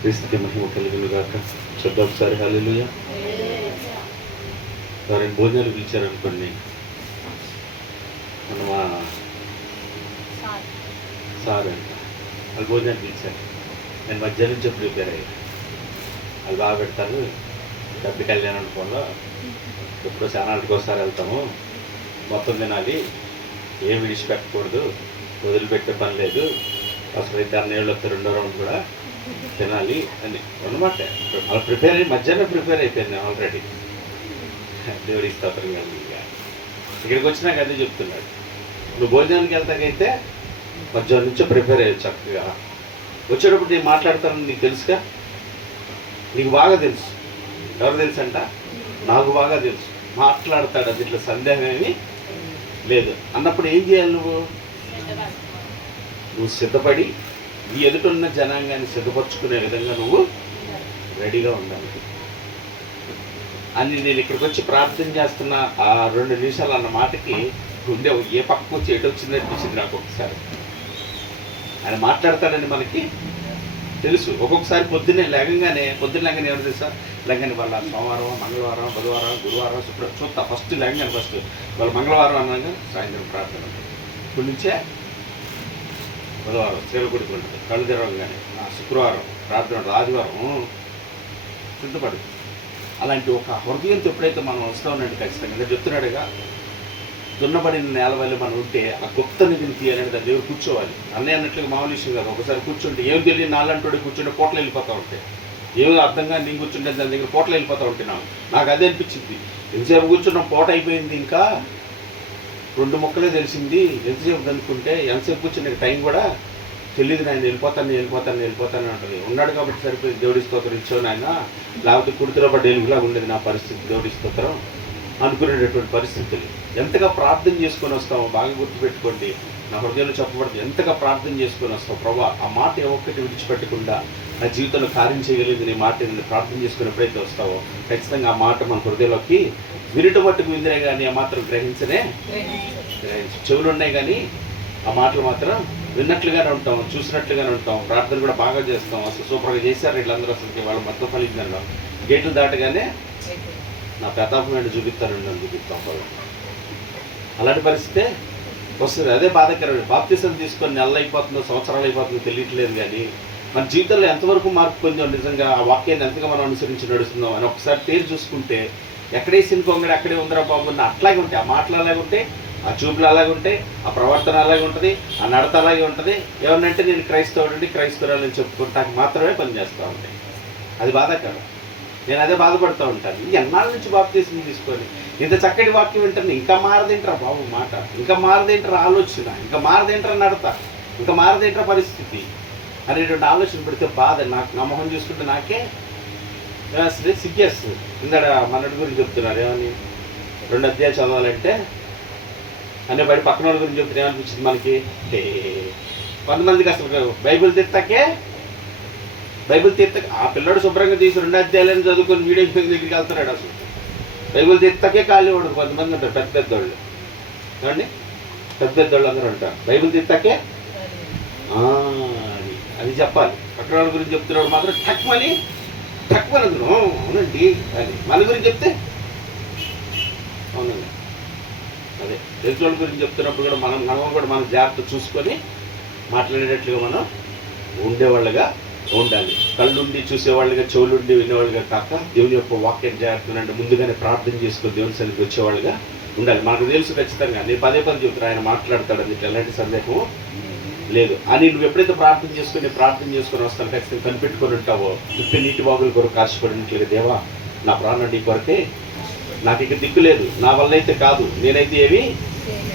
క్రీస్తుకి మహిమ కలుగును గాక. చెప్దాం ఒకసారి హల్లెలూయా. వారిని భోజనాలు పిలిచారనుకోండి, మనం సార్ అంట వాళ్ళు భోజనాలు పిలిచారు. నేను మధ్యాహ్నం నుంచి ప్రిపేర్ అయ్యాను. వాళ్ళు బాగా పెడతారు. డబ్బు కళ్యాణం అనుకోంలో ఎప్పుడో చానాటికి ఒకసారి వెళ్తాము, మొత్తం తినాలి, ఏం విడిచిపెట్టకూడదు, వదిలిపెట్టే పని లేదు, అవసరమైతే అన్నేళ్ళు వస్తే రెండో రౌండ్ కూడా తినాలి అని అన్నమాట. వాళ్ళు ప్రిపేర్ అయ్యి మధ్యాహ్నం ప్రిపేర్ అయిపోయింది నేను ఆల్రెడీ. దేవుడి స్తోత్రం కలిగి ఇక్కడికి వచ్చినాక అదే చెప్తున్నాడు. నువ్వు భోజనానికి వెళ్తాకైతే మధ్యాహ్నం నుంచో ప్రిపేర్ అయ్యే చక్కగా. వచ్చేటప్పుడు నేను మాట్లాడతానని నీకు తెలుసుగా, నీకు బాగా తెలుసు. ఎవరు తెలుసు అంట? నాకు బాగా తెలుసు. మాట్లాడతాడు, అది ఇట్లా సందేహం ఏమీ లేదు అన్నప్పుడు ఏం చేయాలి? నువ్వు సిద్ధపడి ఈ ఎదుటిన్న జనాంగాన్ని సిద్ధపరచుకునే విధంగా నువ్వు రెడీగా ఉండాలి అని నేను ఇక్కడికి వచ్చి ప్రార్థన చేస్తున్న ఆ 2 నిమిషాలు అన్న మాటకి గుండె ఏ పక్కకు వచ్చి ఎటు వచ్చిందనిపించింది నాకు. ఒకసారి ఆయన మాట్లాడతాడని మనకి తెలుసు. ఒక్కొక్కసారి పొద్దున్నే లేగంగానే ఎవరు తెలుసా, లేకని వాళ్ళ సోమవారం, మంగళవారం, బుధవారం, గురువారం, శుక్రవారం చూస్తా. ఫస్ట్ లేకగానే ఫస్ట్ వాళ్ళ మంగళవారం అన్నాక సాయంత్రం ప్రార్థన ఉంటుంది. ఇప్పటి నుంచే బుధవారం చీరగుడికి ఉంటుంది, కళ్ళు తెరవగానే శుక్రవారం ప్రార్థన, ఆదివారం సిద్ధపడు. అలాంటి ఒక హృదయంతో ఎప్పుడైతే మనం వస్తామనండి ఖచ్చితంగా చెప్తున్నాడుగా, దున్నబడిన నేల వల్ల మనం ఉంటే ఆ గొప్ప నిధిని తీయాలంటే దాని దగ్గర కూర్చోవాలి. అన్నయ్య అన్నట్లుగా మామూలు విషయం కాదు. ఒకసారి కూర్చుంటే ఏం తెలియదు నాలంటోడే కూర్చుంటే కోట్లు వెళ్ళిపోతూ ఉంటాయి. ఏమో అర్థంగా నేను కూర్చుంటే దాని దగ్గర కోట్లు వెళ్ళిపోతూ ఉంటాయి. నాకు అదే అనిపించింది. ఎంతసేపు కూర్చున్నాం, పూట అయిపోయింది, ఇంకా 2 ముక్కలే తెలిసింది. ఎంతసేపు అనుకుంటే ఎంతసేపు కూర్చునే టైం కూడా తెలియదు. నేను వెళ్ళిపోతాను అంటుంది. ఉన్నాడు కాబట్టి సరిపోయింది. దేవుడి స్తోత్రం ఇచ్చావు నాయన, లేకపోతే కుర్తిలో పడ్డ ఎలుగులాగా ఉండేది నా పరిస్థితి. దేవుడి స్తోత్రం అనుకునేటటువంటి పరిస్థితులు. ఎంతగా ప్రార్థన చేసుకొని వస్తామో బాగా గుర్తుపెట్టుకోండి. నా హృదయంలో చెప్పబడుతుంది, ఎంతగా ప్రార్థన చేసుకొని వస్తావు ప్రభా, ఆ మాట ఒక్కటి విడిచిపెట్టకుండా నా జీవితంలో కార్యం చేయగలిగింది నీ మాట నేను ప్రార్థన చేసుకుని ఎప్పుడైతే వస్తావో ఖచ్చితంగా ఆ మాట మన హృదయంలోకి వినటం మట్టుకు విందినే కానీ ఆ మాత్రం గ్రహించు. చెవులు ఉన్నాయి కానీ ఆ మాటలు మాత్రం విన్నట్లుగానే ఉంటాం, చూసినట్లుగానే ఉంటాం. ప్రార్థన కూడా బాగా చేస్తాం. అసలు సూపర్గా చేశారు వీళ్ళందరూ. అసలు వాళ్ళు మొత్తం ఫలించడం గేట్లు దాటగానే నా ప్రతాపమైన చూపిస్తాం. అలాంటి పరిస్థితే వస్తుంది. అదే బాధాకరమైన. బాప్తిసం తీసుకొని నెలలు అయిపోతుందో సంవత్సరాలు అయిపోతుందో తెలియట్లేదు కానీ మన జీవితంలో ఎంతవరకు మార్పు పొందాం, నిజంగా ఆ వాక్యాన్ని ఎంతగా మనం అనుసరించి నడుస్తున్నాం అని ఒకసారి పేరు చూసుకుంటే ఎక్కడేసిన కొంగడి అక్కడే ఉందిరా బాబు అని అట్లాగే ఉంటాయి. ఆ మాటలు అలాగే ఉంటాయి, ఆ చూపులు అలాగే ఉంటాయి, ఆ ప్రవర్తన అలాగే ఉంటుంది, ఆ నడత అలాగే ఉంటుంది. ఏమన్నంటే నేను క్రైస్తవురాలని చెప్పుకుంటానికి మాత్రమే పనిచేస్తూ ఉంటాయి. అది బాధాకరం. నేను అదే బాధపడుతూ ఉంటాను. ఎన్నాళ్ళ నుంచి బాప్తిసం తీసుకొని ఇంత చక్కటి వాక్యం వింటాను, ఇంకా మారదేంట్రా బాబు మాట, ఇంకా మారదేంట్రా ఆలోచన, ఇంకా మారదేంట్రా నడత, ఇంకా మారదేంట్రా పరిస్థితి అనేటువంటి ఆలోచన పెడితే బాధ. నాకు నా మొహం చూసుకుంటే నాకే అసలు సిగ్గేస్తుంది. ఇందాడ మనటి గురించి చెప్తున్నారు ఏమని 2 అధ్యాయాలు చదవాలంటే అనే బయట పక్కన వాళ్ళ గురించి చెప్తే ఏమనిపించింది మనకి. కొంతమందికి అసలు బైబిల్ తీస్తాకే ఆ పిల్లడు శుభ్రంగా తీసి 2 అధ్యాయాలను చదువుకొని వీడియో దగ్గరికి వెళ్తున్నాడు. అసలు బైబిల్ తీస్తాకే ఖాళీ ఉండదు. కొంతమంది ఉంటారు పెద్దోళ్ళు, ఏమండి పెద్దోళ్ళు అందరూ ఉంటారు. బైబిల్ తీస్తాకే అది చెప్పాలి. పక్కన వాళ్ళ గురించి చెప్తున్నాడు మాత్రం టక్మని అవునండి అది. మన గురించి చెప్తే అవునండి అదే. ఎదుటి గురించి చెప్తున్నప్పుడు కూడా మనం కూడా మనం జాగ్రత్త చూసుకొని మాట్లాడేటట్లుగా మనం ఉండేవాళ్ళుగా ఉండాలి. కళ్ళుండి చూసేవాళ్ళుగా, చెవులుండి వినేవాళ్ళుగా కాక దేవుని యొక్క వాక్యం జాగ్రత్తగా ముందుగానే ప్రార్థన చేసుకుని దేవుని సన్నిధికి వచ్చేవాళ్ళుగా ఉండాలి. మనకు తెలుసు ఖచ్చితంగా. నేను పదే చెప్తున్నా ఆయన మాట్లాడతాడని ఎలాంటి సందేహం లేదు అని. నువ్వు ఎప్పుడైతే ప్రార్థన చేసుకొని వస్తాను ఖచ్చితంగా కనిపెట్టుకొని ఉంటావో, ఉప్పు నీటి బాబుల కొరకు ఆశపడినట్లుగా దేవా నా ప్రాణం నీ కొరకే, నాకు ఇక దిక్కు లేదు, నా వల్ల అయితే కాదు, నేనైతే ఏమీ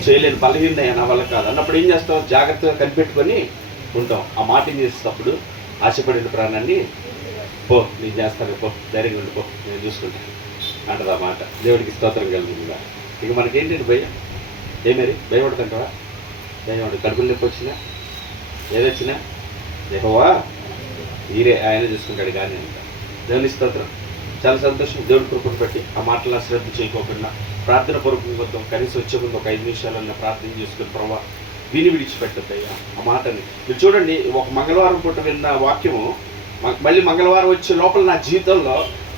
చేయలేను, బలహీనయ్యా నా వల్ల కాదు అన్నప్పుడు ఏం చేస్తావు? జాగ్రత్తగా కనిపెట్టుకొని ఉంటాం. ఆ మాట ఏం చేసేటప్పుడు ఆశపడిన ప్రాణాన్ని పో నేను చేస్తాను, పో ధైర్యంగా ఉండి, పో నేను చూసుకుంటాను అంటది ఆ మాట. దేవుడికి స్తోత్రం కలుగుతుందా. ఇక మనకేంటండి భయం? ఏమేరి భయపడుతుంటావా? భయపడు. కడుపులు నొప్పి వచ్చినా ఏదొచ్చినా యెహోవా ఈరే ఆయన చూసుకుంటాడు కానీ అంట. దేవుని స్తోత్రం. చాలా సంతోషం. దేవుడి కృపను బట్టి ఆ మాటలను శ్రద్ధ చేయకోకుండా ప్రార్థన పూర్వకంగా కనీసం వచ్చే ముందు ఒక 5 నిమిషాలన్నా ప్రార్థన చేసుకుని ప్రభావ విడిచిపెట్టద్దయ్యా ఆ మాటని. మీరు చూడండి, ఒక మంగళవారం పూట విన్న వాక్యము మళ్ళీ మంగళవారం వచ్చే లోపల నా జీవితంలో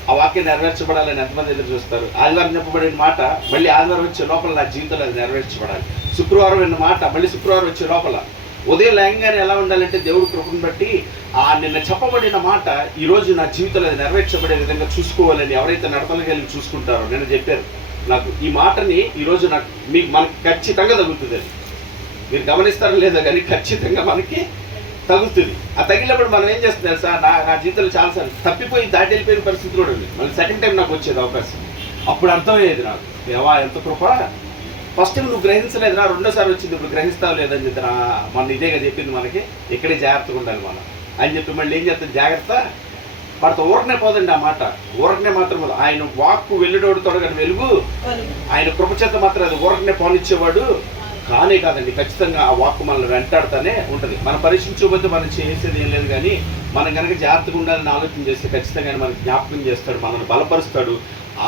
ఆ వాక్యం నెరవేర్చబడాలని ఎంతమంది ఎదురు చూస్తారు? ఆదివారం చెప్పబడిన మాట మళ్ళీ ఆదివారం వచ్చే లోపల నా జీవితంలో అది నెరవేర్చబడాలి. శుక్రవారం విన్న మాట మళ్ళీ శుక్రవారం వచ్చే లోపల. ఉదయం లేంగానే ఎలా ఉండాలంటే దేవుడు కృపను బట్టి నిన్న చెప్పబడిన మాట ఈరోజు నా జీవితంలో అది నెరవేర్చబడే విధంగా చూసుకోవాలని ఎవరైతే నడతలకెళ్ళి చూసుకుంటారో, నేను చెప్పారు నాకు ఈ మాటని ఈరోజు మనకి ఖచ్చితంగా తగ్గుతుంది. అది మీరు గమనిస్తారో లేదో కానీ ఖచ్చితంగా మనకి తగ్గుతుంది. ఆ తగిలినప్పుడు మనం ఏం చేస్తున్నారు సార్, నా జీవితంలో చాలాసార్లు తప్పిపోయి దాటి వెళ్ళిపోయిన పరిస్థితి కూడా ఉంది. మళ్ళీ సెకండ్ టైం నాకు వచ్చేది అవకాశం. అప్పుడు అర్థమయ్యేది నాకు, ఏవా ఎంత కృప, ఫస్ట్ టైం నువ్వు గ్రహించలేదురా, రెండోసారి వచ్చింది ఇప్పుడు గ్రహిస్తావు లేదని చెప్పి మన ఇదేగా చెప్పింది మనకి, ఇక్కడే జాగ్రత్తగా ఉండాలి మనం అని చెప్పి మళ్ళీ ఏం చేస్తాం, జాగ్రత్త పడితే ఊరకనే పోదండి. ఆ మాట ఊరకనే మాత్రం ఆయన వాక్కు వెళ్ళేటోడు తొడగని వెలుగు, ఆయన కృపచేత మాత్రం అది ఊరకనే పోనిచ్చేవాడు కానే కాదండి. ఖచ్చితంగా ఆ వాక్కు మనల్ని వెంటాడుతూనే ఉంటుంది. మనం పరీక్షించకపోతే మనం చేసేది ఏం లేదు, కానీ మనం కనుక జాగ్రత్తగా ఉండాలని ఆలోచన చేస్తే ఖచ్చితంగా మనకి జ్ఞాపకం చేస్తాడు, మనల్ని బలపరుస్తాడు,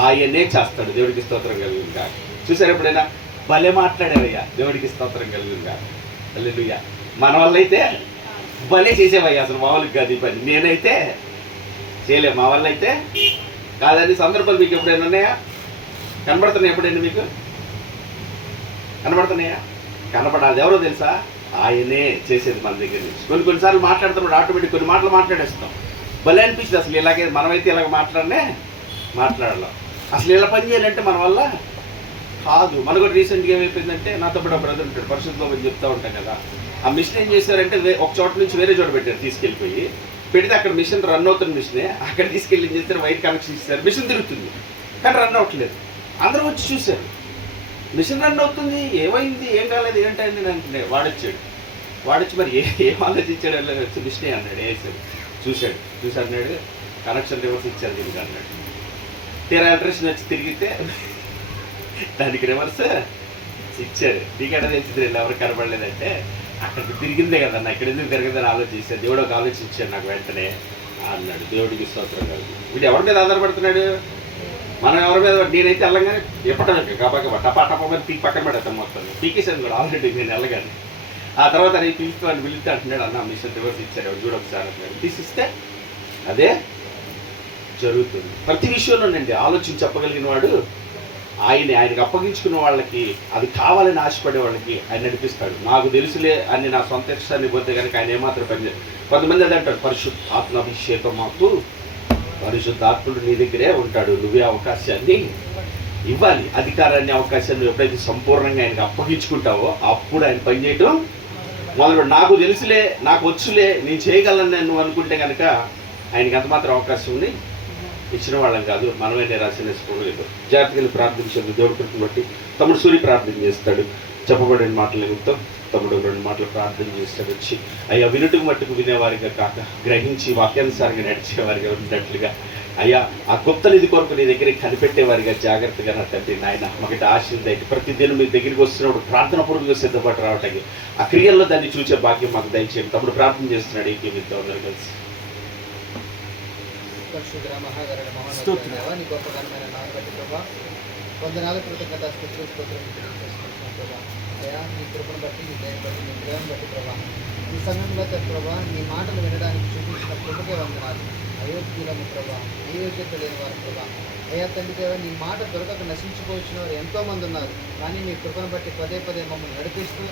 ఆయనే చేస్తాడు. దేవుడికి స్తోత్రం కలిగిందిగా. చూసారు ఎప్పుడైనా భలే మాట్లాడేవయ్యా, దేవుడికి స్తోత్రం కలిగిందిగా. హల్లెలూయా. మన వల్ల అయితే భలే చేసేవయ్యా, అసలు మామూలుగా కాదు ఈ పని. నేనైతే చేయలే, మా వల్ల అయితే కాదని సందర్భాలు మీకు ఎప్పుడైనా ఉన్నాయా? కనబడుతున్నాయి ఎప్పుడైనా మీకు? కనబడుతున్నాయా? కనపడాలి. ఎవరో తెలుసా? ఆయనే చేసేది మన దగ్గర నుంచి. కొన్నిసార్లు మాట్లాడుతున్నప్పుడు ఆటోమేటిక్ కొన్ని మాటలు మాట్లాడేస్తాం. భలే అనిపిస్తుంది అసలు. ఇలాగే మనమైతే ఇలాగ మాట్లాడలేం. అసలు ఇలా పని చేయాలంటే మన వల్ల కాదు. మనకు కూడా రీసెంట్గా ఏమైపోయిందంటే, నాతో పాటు బ్రదర్ ఉంటాడు, పరిశుద్ధంలో అని చెప్తూ ఉంటాం కదా, ఆ మిషన్ ఏం చేశారంటే ఒక చోట నుంచి వేరే చోట పెట్టారు, తీసుకెళ్ళిపోయి పెడితే అక్కడ మిషన్ రన్ అవుతున్న మిషనే అక్కడ తీసుకెళ్ళి ఏం చేస్తారు, వైర్ కనెక్షన్ ఇస్తారు, మిషన్ తిరుగుతుంది కానీ రన్ అవ్వట్లేదు. అందరూ వచ్చి చూశారు, మిషన్ రన్ అవుతుంది, ఏమైంది, ఏం కాలేదు, ఏంటండి అని అంటే వాడొచ్చి మరి ఏం ఆలోచించాడు, వచ్చి మిషనే అన్నాడు, వేసాడు, చూసి అన్నాడు కనెక్షన్ రివర్స్ ఇచ్చారు దీనికి అన్నాడు. తీరా ఎలక్ట్రీషియన్ వచ్చి తిరిగితే దానికి రివర్స్ ఇచ్చారు. నీకెట తెలిసింది ఎవరికి కనబడలేదంటే, అక్కడికి తిరిగిందే కదన్నా, ఇక్కడ ఎందుకు తిరగదని ఆలోచిస్తాను, దేవుడు ఒక ఆలోచించాడు నాకు వెంటనే అన్నాడు. దేవుడికి స్తోత్రం కాదు. వీడు ఎవరి మీద ఆధారపడుతున్నాడు? మనం ఎవరి మీద? నేనైతే వెళ్ళగానే ఎప్పటికీ కాబట్టి టపా మీద పీకి పక్కన పెడతాను మొత్తం. పీకేసాను కూడా ఆల్రెడీ నేను వెళ్ళగానే. ఆ తర్వాత నేను పిలిస్తే అంటున్నాడు, అన్న మిషన్ రివర్స్ ఇచ్చారు చూడొకసారి అంటున్నాడు. తీసిస్తే అదే జరుగుతుంది. ప్రతి విషయంలోనండి ఆలోచించి చెప్పగలిగిన వాడు ఆయనకు అప్పగించుకున్న వాళ్ళకి, అది కావాలని ఆశపడే వాళ్ళకి ఆయన నడిపిస్తాడు. నాకు తెలుసులే అని నా సొంత ఇష్టాన్ని పోతే కనుక ఆయన ఏమాత్రం పనిచేయదు. కొంతమంది అది అంటాడు, పరిశుద్ధాత్మాభిషేకం మాకు, పరిశుద్ధాత్ముడు నీ దగ్గరే ఉంటాడు, నువ్వే అవకాశాన్ని ఇవ్వాలి, అధికారాన్ని అవకాశాన్ని ఎప్పుడైతే సంపూర్ణంగా ఆయనకు అప్పగించుకుంటావో అప్పుడు ఆయన పనిచేయటం మొదలు. నాకు తెలుసులే, నాకు వచ్చులే, నేను చేయగలను నువ్వు అనుకుంటే కనుక ఆయనకి అంతమాత్రం అవకాశం ఉంది. ఇచ్చిన వాళ్ళం కాదు, మనమే నిరాశ నేర్చుకోలేదు. జాగ్రత్తగా ప్రార్థించాడు. దేవుడి కృపను బట్టి తమ్ముడు సూర్య ప్రార్థన చేస్తాడు. చెప్పబడిన మాటల నిమిత్తం తమ్ముడు 2 మాటలు ప్రార్థన చేస్తాడు. వచ్చి అయ్యా వినుటకు మట్టుకు వినేవారిగా కాక గ్రహించి వాక్యానుసారంగా నడిచేవారిగా ఉన్నట్లుగా, అయ్యా ఆ గొప్ప నిధి కొరకు నీ దగ్గర కనిపెట్టేవారిగా జాగ్రత్తగా నా తండ్రి నాయన మాకు ఆశీర్వదించండి. అయితే ప్రతిదినం మీ దగ్గరికి వస్తున్నప్పుడు ప్రార్థన పూర్వకంగా సిద్ధపడి రావటానికి, ఆ క్రియల్లో దాన్ని చూసే భాగ్యం మాకు దయచేయండి. తమ్ముడు ప్రార్థన చేస్తున్నాడు. ఈ మీతో అందరూ కలిసి. పరిశుద్ధ మహాగరుడ మహోన్నతుడైన నీ గొప్ప ఘనమైన నామమును బట్టి ప్రభా వందనాలు, కృతజ్ఞత, స్తుతులు, స్తోత్రం చేసుకుంటున్నాం ప్రభా. అయ్యా నీ కృపను బట్టి, నీ దయను బట్టి, నీ ప్రేమను బట్టి ప్రభా, ఈ సమయంలో ప్రభా నీ మాటలు వినడానికి చూపించిన కృపకే వందనాలు. అయోగ్యులము ప్రభా, ఏ యోగ్యత లేని వారు ప్రభా. అయ్యా తండ్రి దేవ, నీ మాట దొరకక నశించిపోవచ్చిన వారు ఎంతోమంది ఉన్నారు. కానీ నీ కృపను బట్టి పదే మమ్మల్ని నడిపిస్తూ,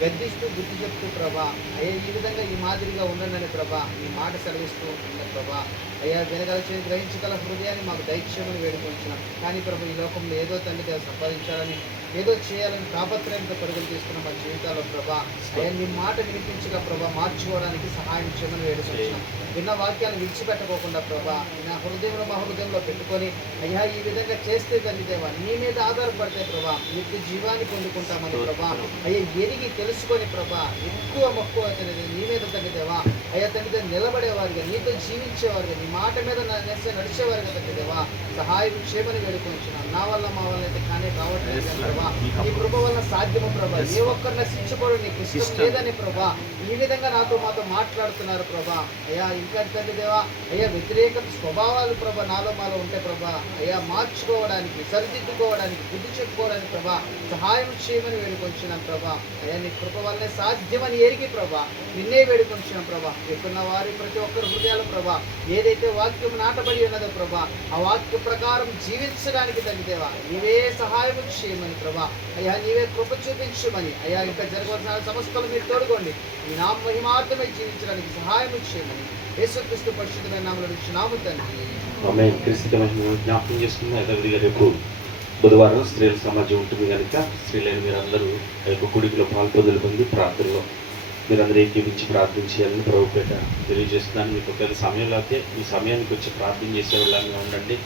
గద్దిస్తూ, బుద్ధి చెప్తూ ప్రభా, అయ్యా ఈ విధంగా ఈ మాదిరిగా ఉండండి ప్రభా నీ మాట సెలవిస్తూ ఉంటుంది ప్రభా. అయ్యా వినగల చేసి గ్రహించగల హృదయాన్ని మాకు దైక్షేమని వేడుకుంటున్నాం. కానీ ప్రభు ఈ లోకంలో ఏదో తండ్రి దేవ సంపాదించాలని, ఏదో చేయాలని తాపత్రయంతో పరుగులు తీసుకున్న మా జీవితాల్లో ప్రభా, అయ్యా నీ మాట వినిపించగా ప్రభా మార్చుకోవడానికి సహాయం చేయమని వేడుకుంటున్నాం. విన్న వాక్యాలను విడిచిపెట్టుకోకుండా ప్రభా నా హృదయంలో మా హృదయంలో పెట్టుకొని, అయ్యా ఈ విధంగా చేస్తే తండ్రి దేవ నీ మీద ఆధారపడితే ప్రభా నిత్య జీవాన్ని పొందుకుంటామని ప్రభా, అయ్యా ఎరిగి తెలుసుకొని ప్రభా ఎక్కువ మక్కువ తండ్రి నీ మీద తండ్రి దేవ, అయ్యా తండ్రి దేవ నిలబడేవారుగా, నీతో జీవించేవారుగా, నీ మాట మీద నడిచేవారుగా తండ్రి దేవ సహాయం చేయమని వేడుకుంటున్నాం. నా వల్ల మా వల్ల అయితే కానీ కావట్లేదు ప్రభా, నీ కృప వల్ల సాధ్యము ప్రభా. ఏ ఒక్కరు నశించుకోవడం నీకు ఇష్టం లేదని ప్రభా ఈ విధంగా మాతో మాట్లాడుతున్నారు ప్రభా. అయ్యా ఇంకా తండ్రి దేవా, అయ్యా వ్యతిరేక స్వభావాలు ప్రభా నాలో మాలో ఉంటే ప్రభా, అయ్యా మార్చుకోవడానికి, సరిదిద్దుకోవడానికి, బుద్ధి చెప్పుకోవడానికి ప్రభా సహాయం చేయమని వేడుకొంచున్నాం ప్రభా. అయ్యా నీ కృప వల్లనే సాధ్యమని ఎరిగి ప్రభా నిన్నే వేడుకొంచున్నాం ప్రభా. ఎక్కున్న వారి ప్రతి ఒక్కరి హృదయాలు ప్రభా ఏదైతే వాక్యం నాటబడి ఉన్నదో ప్రభా ఆ వాక్య ప్రకారం జీవించడానికి తగ్గితేవా నీవే సహాయం చేయమని ప్రభా అయ్యా నీవే కృప చూపించమని అయ్యా ఇంకా జరగవలసిన సమస్తలు మీరు తోడుకోండి ఈ నా మహిమార్థమై జీవించడానికి సహాయం చేయమని యేసుక్రీస్తు పరిశుద్ధమైన నామములో అడుగుచున్నాము తండ్రి. ఆమేన్. క్రీస్తు మహిమను జ్ఞాపకం చేసుకున్న యథావిధిగా రేపు బుధవారం స్త్రీల సమాజం ఉంటుంది కనుక స్త్రీలైన మీరందరూ ఆ యొక్క కుడికిలో పాల్పొందులు పొంది ప్రార్థనలో మీరందరూ ఏకీపించి ప్రార్థన చేయాలని ప్రభుపేట తెలియజేస్తున్నాను. మీకు ఒకవేళ సమయంలో అయితే ఈ సమయానికి వచ్చి ప్రార్థన చేసేవాళ్ళగా ఉండండి.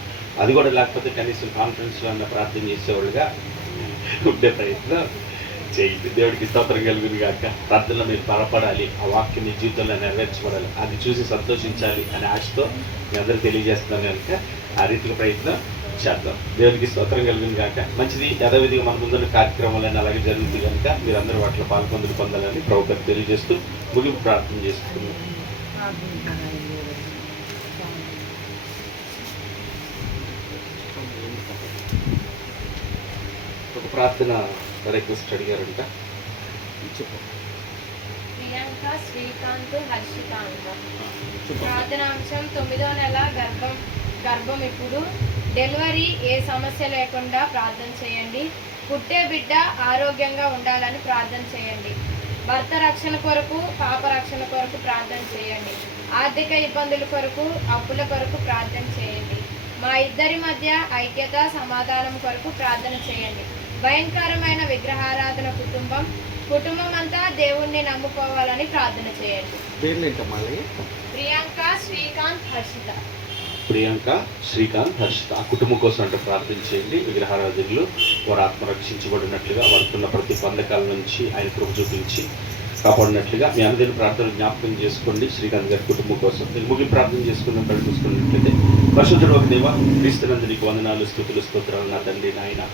అది కూడా లేకపోతే కనీసం కాన్ఫరెన్స్లో అన్న ప్రార్థన చేసేవాళ్ళుగా ఉండే ప్రయత్నం చేయండి. దేవుడికి స్తోత్రం కలుగును గాక. ప్రార్థనలో మీరు బలపడాలి, ఆ వాక్యం మీ జీవితంలో నెరవేర్చబడాలి, అది చూసి సంతోషించాలి అనే ఆశతో మీ అందరూ తెలియజేస్తున్నాను కనుక ఆ రీతిగా ప్రయత్నం చేద్దాం. దేవునికి స్తోత్రం కలుగును గాక. మంచిది. యథావిధిగా మన ముందున్న కార్యక్రమాలన్నీ అలాగే జరుగుతుంది కనుక మీరందరూ వాటిలో పొందాలని ప్రభుత్వం తెలియజేస్తూ ముగింపు ప్రార్థన చేసుకుంటున్నాం. ఒక ప్రార్థన రిక్వెస్ట్ అడిగారంట. చెప్పు. ప్రియాంక, శ్రీకాంత్, హర్షికాంత. ప్రార్థనాంశం 9వ నెల గర్భం ఇప్పుడు డెలివరీ ఏ సమస్య లేకుండా ప్రార్థన చేయండి. పుట్టే బిడ్డ ఆరోగ్యంగా ఉండాలని ప్రార్థన చేయండి. భర్త రక్షణ కొరకు, పాప రక్షణ కొరకు ప్రార్థన చేయండి. ఆర్థిక ఇబ్బందుల కొరకు, అప్పుల కొరకు ప్రార్థన చేయండి. మా ఇద్దరి మధ్య ఐక్యత, సమాధానం కొరకు ప్రార్థన చేయండి. భయంకరమైన విగ్రహారాధన కుటుంబం అంతా దేవుణ్ణి నమ్ముకోవాలని ప్రార్థన చేయండి. ప్రియాంక, శ్రీకాంత్, హర్షిత. ప్రియాంక, శ్రీకాంత్, హర్షిత ఆ కుటుంబం కోసం అంటే ప్రార్థన చేయండి. విగ్రహారాధకులు వారు ఆత్మ రక్షించబడినట్లుగా, వారికున్న ప్రతి బంధకాల నుంచి ఆయన కృప చూపించి కాపాడినట్లుగా మీ అందరిని ప్రార్థన జ్ఞాపకం చేసుకోండి. శ్రీకాంత్ గారి కుటుంబం కోసం మీరు ముగి ప్రార్థన చేసుకున్న కళ్ళు చూసుకున్నట్లయితే పరిశుద్ధుడు ఒక దేవ, క్రీస్తునందు నీకు వందనాలు, స్తుతులు, స్తోత్రాలు నా తండ్రి నాయన.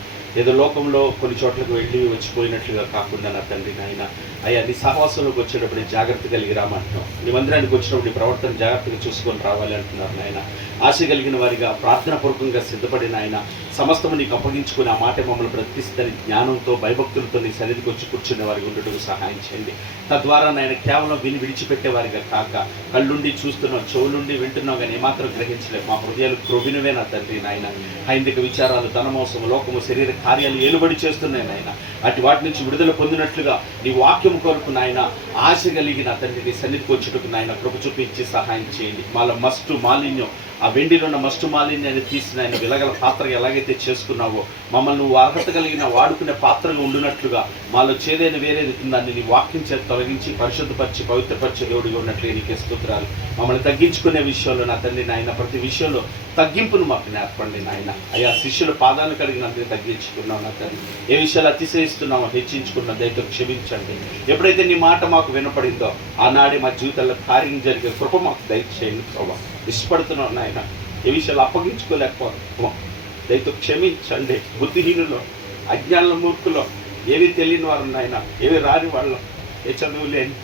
ఏదో లోకంలో కొన్ని చోట్లకు వెళ్ళి వచ్చిపోయినట్లుగా కాకుండా నా తండ్రి నాయన అయ్యా నీ సహవాసంలోకి వచ్చేటప్పుడు జాగ్రత్త కలిగి రామంటున్నాం. నీ మందిరానికి వచ్చినప్పుడు ప్రవర్తన జాగ్రత్తగా చూసుకొని రావాలి అంటున్నారు నాయన. ఆశ కలిగిన వారిగా ప్రార్థన పూర్వకంగా సిద్ధపడిన ఆయన సమస్తము నీకు అప్పగించుకుని ఆ మాట మమ్మల్ని బ్రతికిస్తుందని జ్ఞానంతో భయభక్తులతో నీ సన్నిధికి వచ్చి కూర్చునే వారికి ఉండటకు సహాయం చేయండి. తద్వారా నాయన కేవలం విడిచిపెట్టే వారిగా కాక కళ్ళుండి చూస్తున్నాం, చెవులుండి వింటున్నాం కానీ ఏమాత్రం గ్రహించలేదు. మా హృదయాలు క్రొవినవే నా తండ్రి నాయన. హైందిక విచారాలు, ధనమోసము, లోకము, శరీర కార్యాలు ఏలుబడి చేస్తున్నాయి నాయన. అటు వాటి నుంచి విడుదల పొందినట్లుగా నీ వాక్యం కొరకు నాయన ఆశ కలిగి నా తండ్రి నీ సన్నిధికి వచ్చేటకు నాయన కృప చూపించి సహాయం చేయండి. మాలో మస్టు మాలిన్యం, ఆ వెండిలో ఉన్న మస్టు మాలిన్యాన్ని తీసిన ఆయన వెలగల పాత్రగా ఎలాగైతే చేసుకున్నావో మమ్మల్ని నువ్వు అర్హత కలిగిన వాడుకునే పాత్రగా ఉండినట్లుగా మాలో చేదైన వేరేది దాన్ని నీ వాక్యం చేత తొలగించి పరిశుద్ధపరిచి పవిత్రపరిచే దేవుడిగా ఉన్నట్లుగా నీకే స్తోత్రాలు. మమ్మల్ని తగ్గించుకునే విషయంలో నా తండ్రి నాయన ప్రతి విషయంలో తగ్గింపును మాకు నేర్పండి నాయన. అయ్యా శిష్యుల పాదాలు కడిగినందుకు తగ్గించుకున్నావు నా తండ్రి. ఏ విషయాలు అతిశయిస్తున్నామో హెచ్చించుకున్న దయతో క్షమించండి. ఎప్పుడైతే నీ మాట మాకు వినపడిందో ఆనాడే మా జీవితాల్లో కార్యం జరిగే కృప మాకు దయచేయండి ప్రభావ. ఇష్టపడుతున్నాం నాయన. ఏ విషయాలు అప్పగించుకోలేకపోతున్నాం దయతో క్షమించండి. బుద్ధిహీనులో, అజ్ఞానుల, మూర్ఖులో, ఏవి తెలియని వారు నాయన, ఏవి రాని వాళ్ళు, ఏ చదువు లేని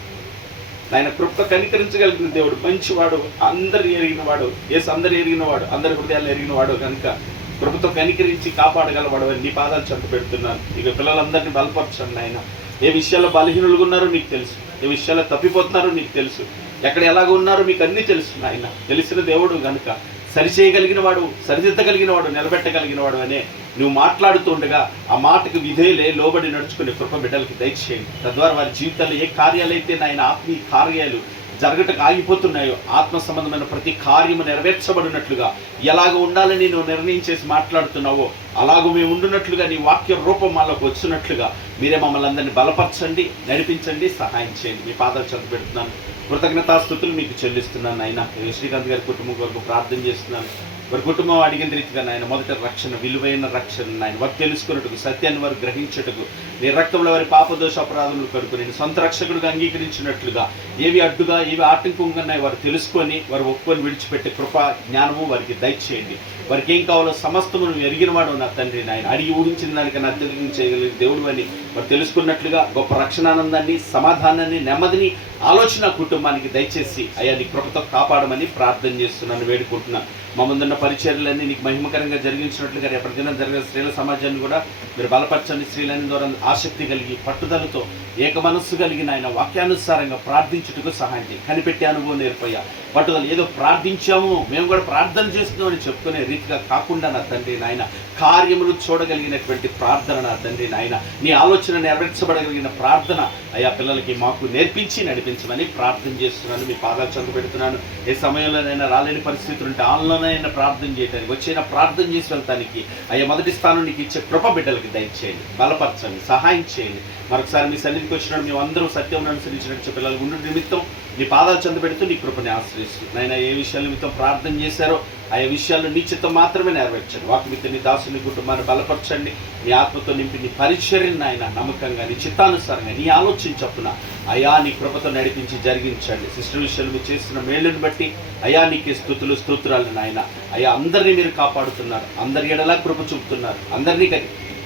నాయన కృప కనికరించగలిగిన దేవుడు, మంచివాడు, అందరు ఎరిగినవాడు, అందరు ఎరిగినవాడు, అందరి హృదయాలు ఎరిగినవాడు కనుక కృపతో కనికరించి కాపాడగలవాడు అని నీ పాదాలు చెంత పెడుతున్నాను. ఇక పిల్లలందరినీ బలపరచండి నాయన. ఏ విషయాల్లో బలహీనులుగా ఉన్నారో మీకు తెలుసు, ఏ విషయాల్లో తప్పిపోతున్నారో నీకు తెలుసు, ఎక్కడ ఎలాగ ఉన్నారో మీకు అన్నీ తెలుసు నాయన. తెలిసిన దేవుడు కనుక సరిచేయగలిగిన వాడు, సరిదిద్దగలిగిన వాడు, నిలబెట్టగలిగిన వాడు అనే నువ్వు మాట్లాడుతుండగా ఆ మాటకు విధేయులే లోబడి నడుచుకునే కృప బిడ్డలకి దయచేయండి. తద్వారా వారి జీవితాల్లో ఏ కార్యాలైతే నాయన ఆత్మీయ కార్యాలు జరగటకు ఆగిపోతున్నాయో ఆత్మ సంబంధమైన ప్రతి కార్యము నెరవేర్చబడినట్లుగా ఎలాగ ఉండాలని నువ్వు నిర్ణయం చేసి మాట్లాడుతున్నావో అలాగూ మేము ఉండున్నట్లుగా నీ వాక్య రూపం మాలోకి వచ్చినట్లుగా మీరే మమ్మల్ని అందరినీ బలపరచండి, నడిపించండి, సహాయం చేయండి. మీ పాదాలు చెంత పెడుతున్నాను. కృతజ్ఞతాస్తుతులు మీకు చెల్లిస్తున్నాను నాయన. శ్రీకాంత్ గారి కుటుంబం కొరకు ప్రార్థన చేస్తున్నాను. వారి కుటుంబం అడిగిన రీతిగా నాయన మొదట రక్షణ, విలువైన రక్షణ నాయన వారు తెలుసుకున్నట్టుకు, సత్యాన్ని వారు గ్రహించటకు, నీ రక్తంలో వారి పాపదోష అపరాధములు కడుపు నేను సొంత రక్షకుడిగా అంగీకరించినట్లుగా ఏవి అడ్డుగా ఏవి ఆటంకంగా ఉన్నాయి వారు తెలుసుకొని వారు ఒప్పుకొని విడిచిపెట్టే కృప జ్ఞానము వారికి దయచేయండి. వారికి ఏం కావాలో సమస్తము నువ్వు ఎరిగినవాడు నా తండ్రి నాయన. అడిగి ఊహించిన దానికన్నా అత్యధికం చేయగలిగిన దేవుడు అని వారు తెలుసుకున్నట్లుగా గొప్ప రక్షణానందాన్ని, సమాధానాన్ని, నెమ్మదిని ఆలోచన కుటుంబానికి దయచేసి అయ్యా నీ కృపతో కాపాడమని ప్రార్థన చేస్తున్నాను, వేడుకుంటున్నాను. మా ముందున్న పరిచర్యలన్నీ నీకు మహిమకరంగా జరిగించినట్లుగా రేపటి దినం జరిగిన స్త్రీల సమాజాన్ని కూడా మీరు బలపరచండి. స్త్రీలని ద్వారా ఆసక్తి కలిగి పట్టుదలతో ఏక మనస్సు కలిగిన ఆయన వాక్యానుసారంగా ప్రార్థించుటకు సహాయం చేయి. కనిపెట్టే అనుభవం నేర్పయ్యా. పట్టుదల ఏదో ప్రార్థించాము మేము కూడా ప్రార్థన చేస్తున్నామని చెప్పుకునే రీతిగా కాకుండా నా తండ్రి నాయన కార్యములు చూడగలిగినటువంటి ప్రార్థన నా తండ్రి నాయన నీ ఆలోచన నెరవేర్చబడగలిగిన ప్రార్థన అయ్యా పిల్లలకి మాకు నేర్పించి నడిపించమని ప్రార్థన చేస్తున్నాను. మీ పాదాలు చెంత పెడుతున్నాను. ఏ సమయంలోనైనా రాలేని పరిస్థితులు ఉంటే ఆన్లైన్ ప్రార్థన చేయడానికి వచ్చిన ప్రార్థన చేసి వెళ్తానికి అయ్యా మొదటి స్థానం నీకు ఇచ్చే కృప బిడ్డలకి దయచేయండి, బలపరచండి, సహాయం చేయండి. మరొకసారి మీ సన్నిధికి వచ్చినప్పుడు మేము అందరూ సత్యం అనుసరించినట్టు పిల్లలు ఉండు నిమిత్తం నీ పాదాలు చెంత పెడుతూ నీ కృపని ఆశ్రయిస్తూ నాయన ఏ విషయాల నిమిత్తం ప్రార్థన చేశారో ఆయా విషయాల్లో నీ చిత్తం మాత్రమే నెరవేర్చండి. వాటి మీద నీ దాసుని కుటుంబాన్ని బలపరచండి. నీ ఆత్మతో నింపి నీ పరిచర్యను ఆయన నమ్మకంగా నీ చిత్తానుసారంగా నీ ఆలోచన చొప్పున అయా నీ కృపతో నడిపించి జరిగించండి. సిస్టర్ విషయాలు మీరు చేస్తున్న మేలుని బట్టి అయా నీకే స్తుతులు స్తోత్రాలు నాయన. అయా అందరినీ మీరు కాపాడుతున్నారు, అందరి ఎడలా కృప చూపుతున్నారు. అందరినీ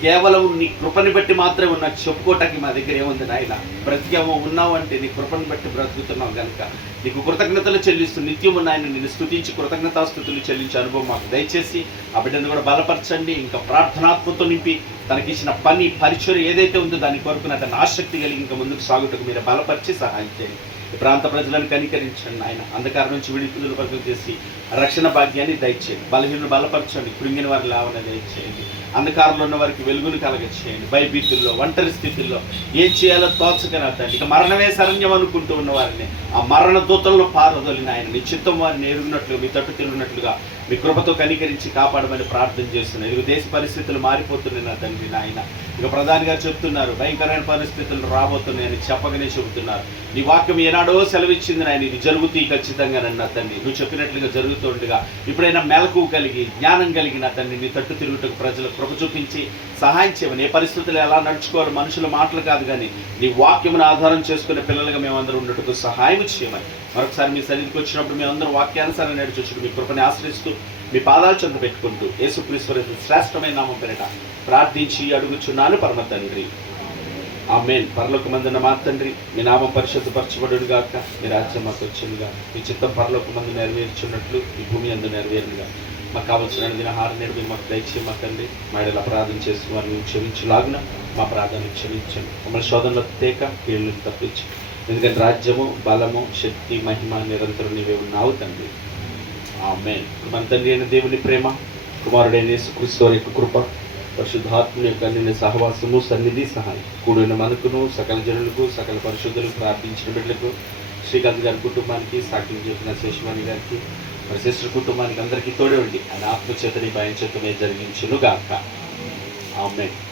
కేవలం నీ కృపని బట్టి మాత్రమే ఉన్నట్టు చెప్పుకోవటానికి మా దగ్గర ఏముంది నాయన. బ్రతికేమో ఉన్నావు అంటే నీ కృపను బట్టి బ్రతుకుతున్నావు కనుక నీకు కృతజ్ఞతలు చెల్లిస్తూ నిత్యము నాయన నిన్ను స్తుతించి కృతజ్ఞతాస్తుతులు చెల్లించే అనుభవం మాకు దయచేసి ఆ బిడ్డను కూడా బలపరచండి. ఇంకా ప్రార్థనాత్మతో నింపి తనకిచ్చిన పని పరిచయం ఏదైతే ఉందో దాని కొరకు అతను ఆసక్తి కలిగి ఇంకా ముందుకు సాగుటకు మీరు బలపరిచి సహాయం చేయండి. ఈ ప్రాంత ప్రజలను కనికరించండి ఆయన. అంధకారం నుంచి విడుదల పరుగు చేసి రక్షణ భాగ్యాన్ని దయచేయండి. బలహీనను బలపరచండి, కృంగిన వారి లావన దయచేయండి. అంధకారంలో ఉన్న వారికి వెలుగును కలగచేయండి. భయభీతుల్లో ఒంటరి స్థితుల్లో ఏం చేయాలో తోచకనద్దండి. ఇక మరణమే శరణ్యం అనుకుంటూ ఉన్న వారిని ఆ మరణ దూతలను పారదొలిన ఆయన నీ చిత్తం వారిని ఎరుగునట్లు మీ తట్టు తిరుగునట్లుగా మీ కృపతో కనికరించి కాపాడమని ప్రార్థన చేస్తున్నాను. ఇక దేశ పరిస్థితులు మారిపోతున్నాయి నా తండ్రి నాయన. ఇక ప్రధాని గారు చెప్తున్నారు భయంకరమైన పరిస్థితులు రాబోతున్నాయని చెప్పగానే చెబుతున్నారు. నీ వాక్యం ఏనాడో సెలవిచ్చింది నాయన, ఇది జరుగుతూ ఖచ్చితంగా నన్ను తండ్రి నువ్వు చెప్పినట్లుగా జరుగుతుండగా ఇప్పుడైనా మెలకు కలిగి జ్ఞానం కలిగిన తండ్రి నీ తట్టు తిరుగుటకు ప్రజలకు కృప చూపించి సహాయం చేయమని. ఏ పరిస్థితులు ఎలా నడుచుకోవాలి మనుషుల మాటలు కాదు కానీ నీ వాక్యమును ఆధారం చేసుకునే పిల్లలుగా మేమందరూ ఉండటకు సహాయం చేయమని. మరొకసారి మీ సన్నిధికి వచ్చినప్పుడు మేమందరూ వాక్యానుసారం నడిచొచ్చు మీ కృపని ఆశ్రయిస్తూ మీ పాదాలు చెంత పెట్టుకుంటూ యేసుక్రీస్తు శ్రేష్టమైన నామం పేరిట ప్రార్థించి అడుగుచున్నాను పరమ తండ్రి, ఆమేన్. పరలోకమందున్న మా తండ్రి మీ నామం పరిశుద్ధపరచబడుగాక, మీ రాజ్యం మాకు వచ్చునుగా, మీ చిత్తం పరలోకమందు నెరవేర్చున్నట్లు ఈ భూమి అందు నెరవేరునుగా. మాకు కావలసిన దినహార నేడు మాకు దయచేసి మా తండ్రి మా ఎడల అపరాధం చేసి వారిని క్షమించులాగున మా అపరాధాన్ని క్షమించండి. మమ్మల్ని శోధనలో తేక కీళ్ళను తప్పించి, ఎందుకంటే రాజ్యము బలము శక్తి మహిమ నిరంతరం నీవే ఉన్నావు తండ్రి, ఆమేన్. మన తండ్రి అయిన దేవుని ప్రేమ, కుమారుడైన యేసుక్రీస్తు వారి యొక్క కృప, పరిశుద్ధాత్మ యొక్క నిన్న సహవాసము సన్నిధి సహాయం కూడిన మనకును సకల జనులకు సకల పరిశుద్ధులకు ప్రార్థించిన బిడ్డలకు శ్రీకాంత్ గారి కుటుంబానికి సాక్షి చెప్పిన శేషవాణి గారికి మరి సిస్టర్ కుటుంబానికి అందరికీ తోడే ఉండి ఆయన ఆత్మచేతని భయం చేతనే జరిగించునుగాక, ఆమేన్.